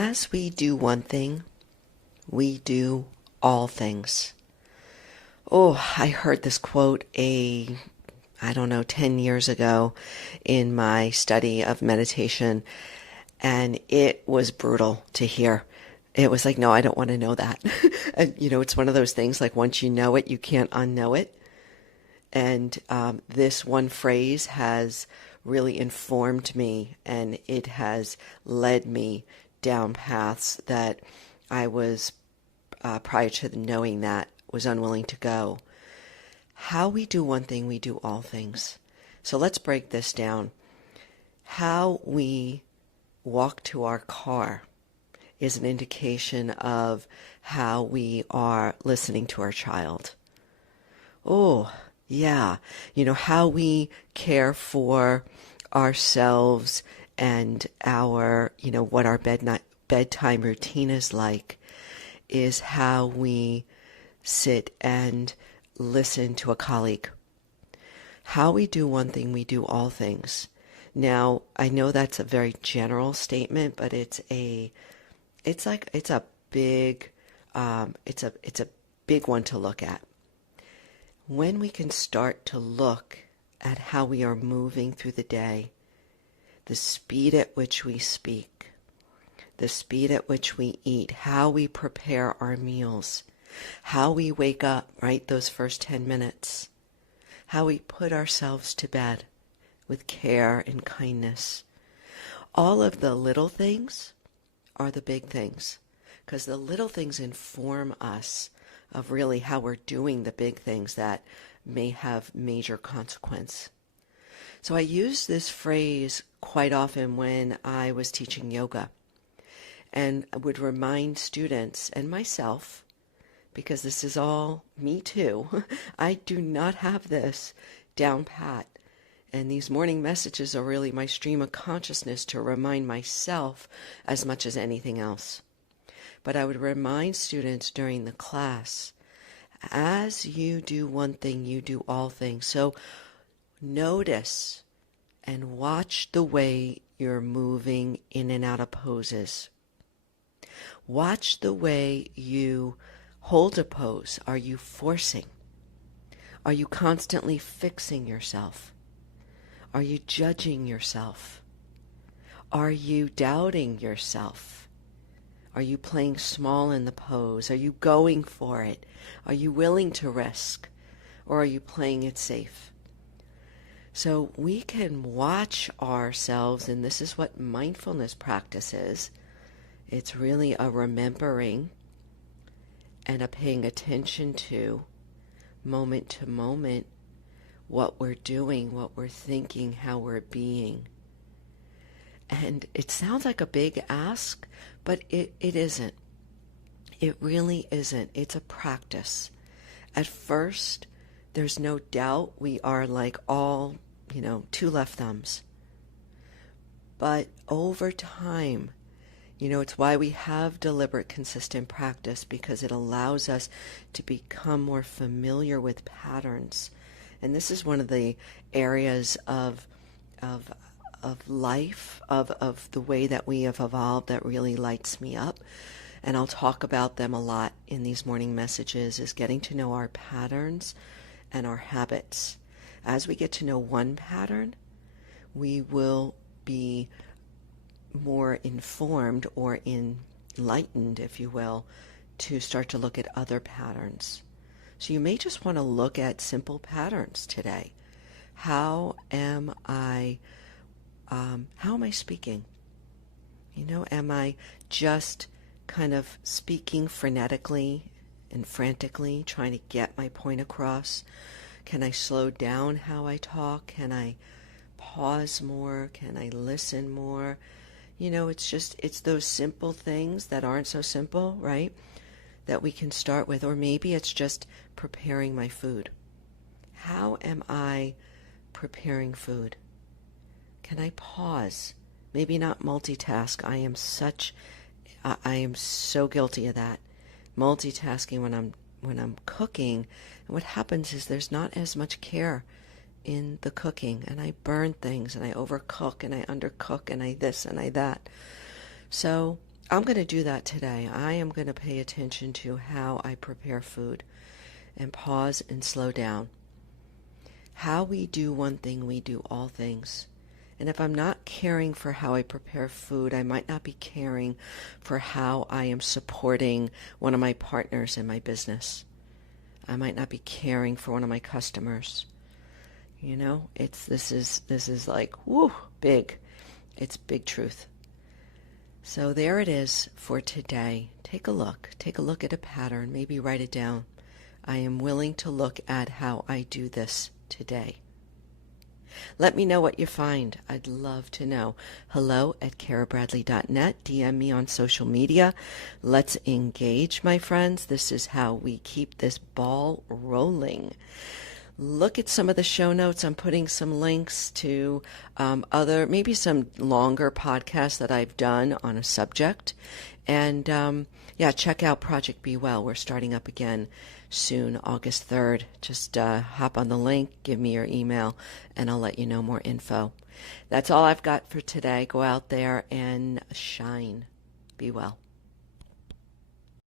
As we do one thing, we do all things. Oh, I heard this quote 10 years ago in my study of meditation, and it was brutal to hear. It was like, no, I don't want to know that. And, it's one of those things like once you know it, you can't unknow it. And this one phrase has really informed me, and it has led me down paths that I was, prior to knowing that, was unwilling to go. How we do one thing, we do all things. So let's break this down. How we walk to our car is an indication of how we are listening to our child. Oh, yeah. How we care for ourselves and our, what our bedtime routine is like is how we sit and listen to a colleague. How we do one thing, we do all things. Now, I know that's a very general statement, but it's a big one to look at. When we can start to look at how we are moving through the day, the speed at which we speak, the speed at which we eat, how we prepare our meals, how we wake up, right, those first 10 minutes, how we put ourselves to bed with care and kindness. All of the little things are the big things, because the little things inform us of really how we're doing the big things that may have major consequence. So I use this phrase quite often when I was teaching yoga, and I would remind students and myself, because this is all me too, I do not have this down pat. And these morning messages are really my stream of consciousness to remind myself as much as anything else. But I would remind students during the class, as you do one thing, you do all things. So notice and watch the way you're moving in and out of poses. Watch the way you hold a pose. Are you forcing? Are you constantly fixing yourself? Are you judging yourself? Are you doubting yourself? Are you playing small in the pose? Are you going for it? Are you willing to risk? Or are you playing it safe? So we can watch ourselves, and this is what mindfulness practice is. It's really a remembering and a paying attention to, moment to moment, what we're doing, what we're thinking, how we're being. And it sounds like a big ask, but it isn't. It really isn't. It's a practice. At first, there's no doubt we are like all, two left thumbs. But over time, it's why we have deliberate, consistent practice, because it allows us to become more familiar with patterns. And this is one of the areas of life, of the way that we have evolved that really lights me up. And I'll talk about them a lot in these morning messages, is getting to know our patterns and our habits. As we get to know one pattern, we will be more informed or enlightened, if you will, to start to look at other patterns. So you may just want to look at simple patterns today. How am I speaking? Am I just kind of speaking frenetically and frantically, trying to get my point across? Can I slow down how I talk? Can I pause more? Can I listen more? It's those simple things that aren't so simple, right? That we can start with. Or maybe it's just preparing my food. How am I preparing food? Can I pause? Maybe not multitask. I am so guilty of that. Multitasking when I'm cooking. And what happens is there's not as much care in the cooking, and I burn things, and I overcook, and I undercook, and I this and I that. So I'm going to do that today. I am going to pay attention to how I prepare food and pause and slow down. How we do one thing, we do all things. And if I'm not caring for how I prepare food, I might not be caring for how I am supporting one of my partners in my business. I might not be caring for one of my customers. You know, this is like, whoo, big. It's big truth. So there it is for today. Take a look at a pattern, maybe write it down. I am willing to look at how I do this today. Let me know what you find. I'd love to know. hello@carabradley.net. DM me on social media. Let's engage, my friends. This is how we keep this ball rolling. Look at some of the show notes. I'm putting some links to maybe some longer podcasts that I've done on a subject. And check out Project Be Well. We're starting up again soon, August 3rd. Just hop on the link, give me your email, and I'll let you know more info. That's all I've got for today. Go out there and shine. Be well.